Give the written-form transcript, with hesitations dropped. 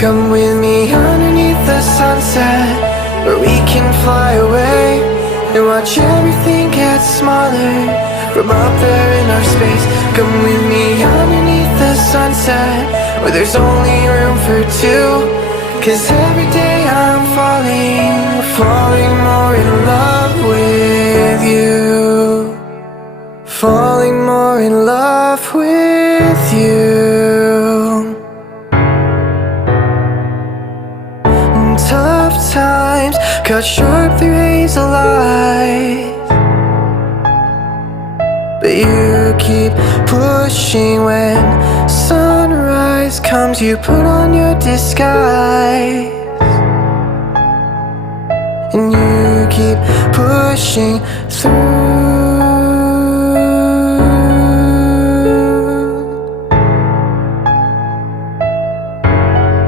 Come with me underneath the sunset, where we can fly away and watch everything get smaller from up there in our space. Come with me underneath the sunset, where there's only room for two. 'Cause every day I'm falling more in love with you. Falling more in love with you. Tough times cut short through hazel light, but you keep pushing. When sunrise comes, you put on your disguise, and you keep pushing through.